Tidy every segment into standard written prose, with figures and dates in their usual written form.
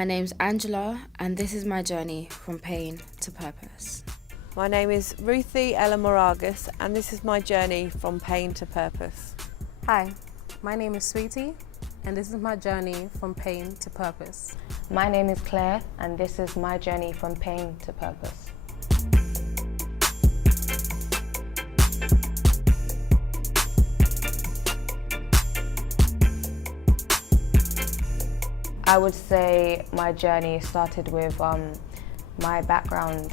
My name's Angela, and this is my journey from pain to purpose. My name is Ruthie Ella Moragas, and this is my journey from pain to purpose. Hi, my name is Sweetie, and this is my journey from pain to purpose. My name is Claire, and this is my journey from pain to purpose. I would say my journey started with my background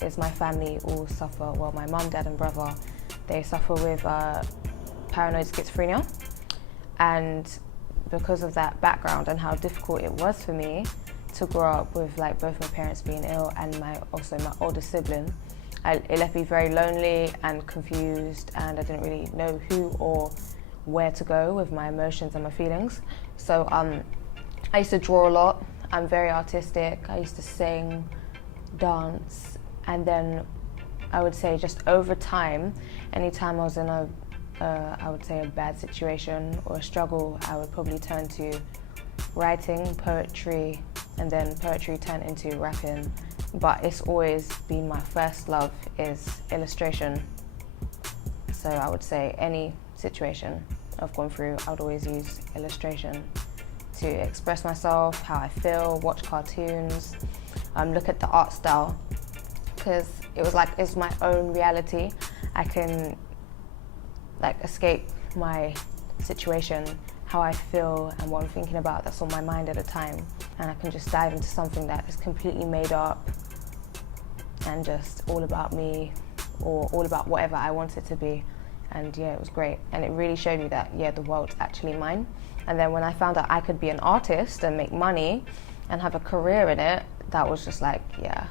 is my family all suffer, well, my mum, dad and brother, they suffer with paranoid schizophrenia. And because of that background and how difficult it was for me to grow up with like both my parents being ill and also my older sibling, it left me very lonely and confused, and I didn't really know who or where to go with my emotions and my feelings. So I used to draw a lot. I'm very artistic. I used to sing, dance, and then I would say just over time, anytime I was in I would say a bad situation or a struggle, I would probably turn to writing, poetry, and then poetry turned into rapping. But it's always been my first love is illustration. So I would say any situation I've gone through, I would always use illustration to express myself, how I feel, watch cartoons, look at the art style, because it was like it's my own reality. I can like escape my situation, how I feel and what I'm thinking about that's on my mind at a time, and I can just dive into something that is completely made up and just all about me or all about whatever I want it to be. And yeah, it was great, and it really showed me that yeah, the world's actually mine. And then when I found out I could be an artist and make money and have a career in it, that was just like, yeah,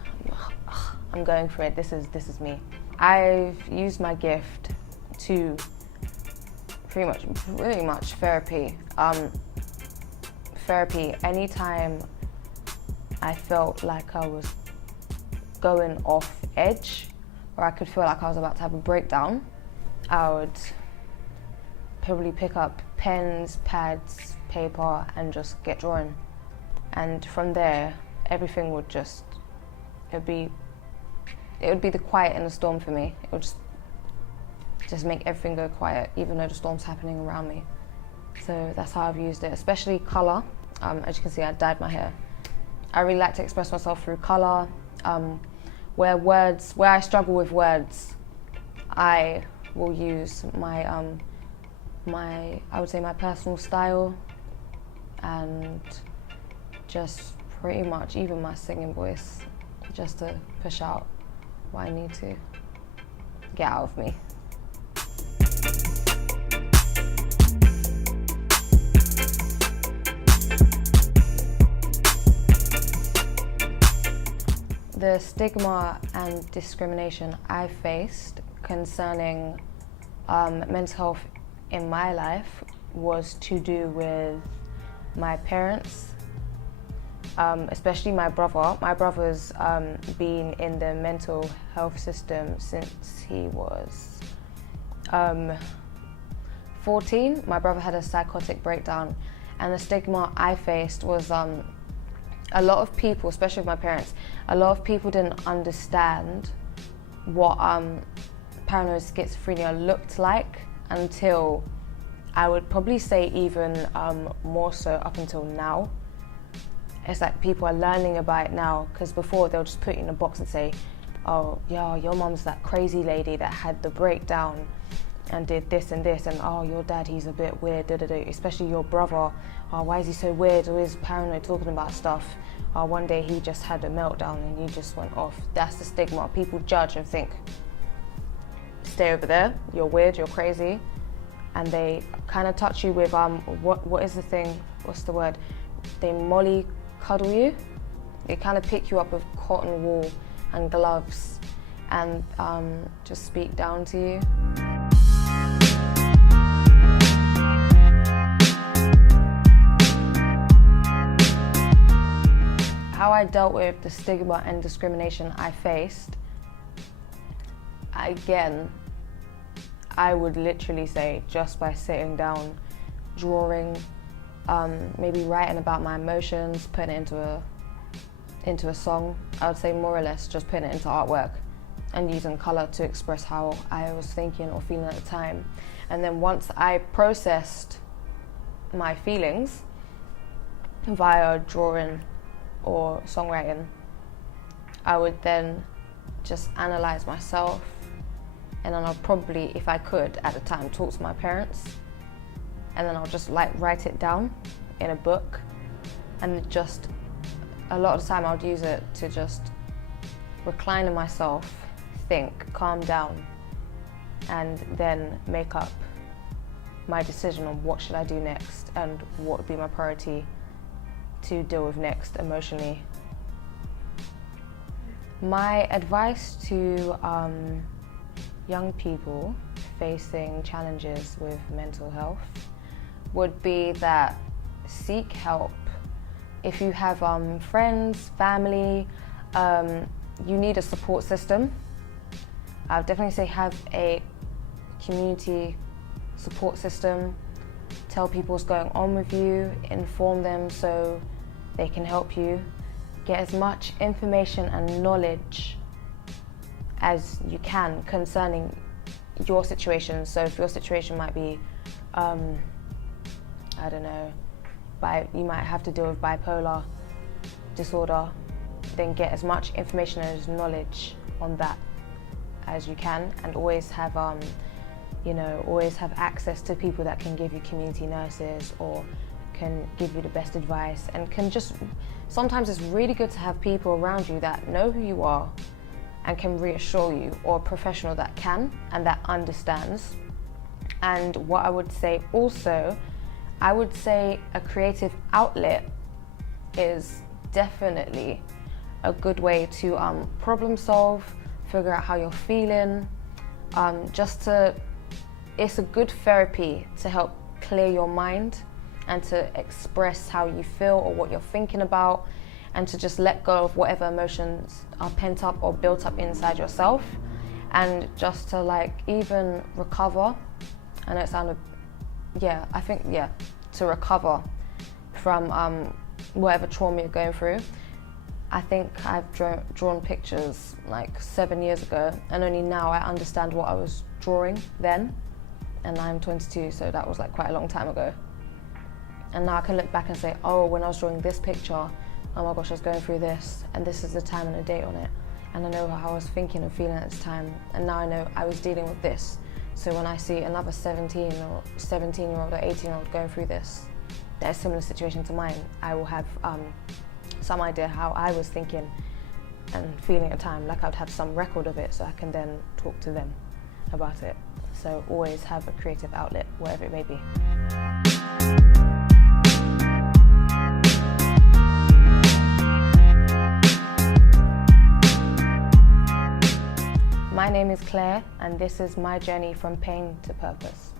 I'm going for it. This is me. I've used my gift to pretty much therapy. Therapy, anytime I felt like I was going off edge or I could feel like I was about to have a breakdown, I would probably pick up pens, pads, paper and just get drawing. And from there, everything would just, it would be the quiet in the storm for me. It would just make everything go quiet, even though the storm's happening around me. So that's how I've used it, especially colour. As you can see, I dyed my hair. I really like to express myself through colour. Where I struggle with words, I will use my I would say my personal style, and just pretty much even my singing voice, just to push out what I need to get out of me. The stigma and discrimination I faced concerning mental health in my life was to do with my parents, especially my brother. My brother's been in the mental health system since he was 14. My brother had a psychotic breakdown, and the stigma I faced was a lot of people, especially with my parents, a lot of people didn't understand what paranoid schizophrenia looked like until I would probably say even more so up until now. It's like people are learning about it now, because before they'll just put you in a box and say, oh yeah, your mum's that crazy lady that had the breakdown and did this and this, and oh, your dad, he's a bit weird, especially your brother, oh, why is he so weird, always paranoid talking about stuff, oh, one day he just had a meltdown and you just went off. That's the stigma. People judge and think, stay over there, you're weird, you're crazy, and they kind of touch you with what is the thing, what's the word, they molly cuddle you. They kind of pick you up with cotton wool and gloves and just speak down to you. How I dealt with the stigma and discrimination I faced, again, I would literally say just by sitting down, drawing, maybe writing about my emotions, putting it into a song. I would say more or less just putting it into artwork and using colour to express how I was thinking or feeling at the time. And then once I processed my feelings via drawing or songwriting, I would then just analyse myself, and then I'll probably, if I could at the time, talk to my parents, and then I'll just like write it down in a book, and just a lot of the time I'll use it to just recline in myself, think, calm down, and then make up my decision on what should I do next and what would be my priority to deal with next emotionally. My advice to young people facing challenges with mental health would be that seek help. If you have friends, family, you need a support system. I would definitely say have a community support system. Tell people what's going on with you, inform them so they can help you. Get as much information and knowledge as you can concerning your situation. So if your situation might be, I don't know, you might have to deal with bipolar disorder, then get as much information and as knowledge on that as you can, and always have, always have access to people that can give you community nurses or can give you the best advice, and can just, sometimes it's really good to have people around you that know who you are and can reassure you, or a professional that can and that understands. And what I would say also, I would say a creative outlet is definitely a good way to problem solve, figure out how you're feeling, it's a good therapy to help clear your mind and to express how you feel or what you're thinking about, and to just let go of whatever emotions are pent up or built up inside yourself, and just to like even recover. I know it sounded, to recover from whatever trauma you're going through. I think I've drawn pictures like 7 years ago, and only now I understand what I was drawing then, and I'm 22, so that was like quite a long time ago. And now I can look back and say, oh, when I was drawing this picture, oh my gosh, I was going through this, and this is the time and the date on it. And I know how I was thinking and feeling at this time, and now I know I was dealing with this. So when I see another 17-year-old or 18-year-old going through this, a similar situation to mine, I will have some idea how I was thinking and feeling at the time, like I would have some record of it, so I can then talk to them about it. So always have a creative outlet, wherever it may be. My name is Claire, and this is my journey from pain to purpose.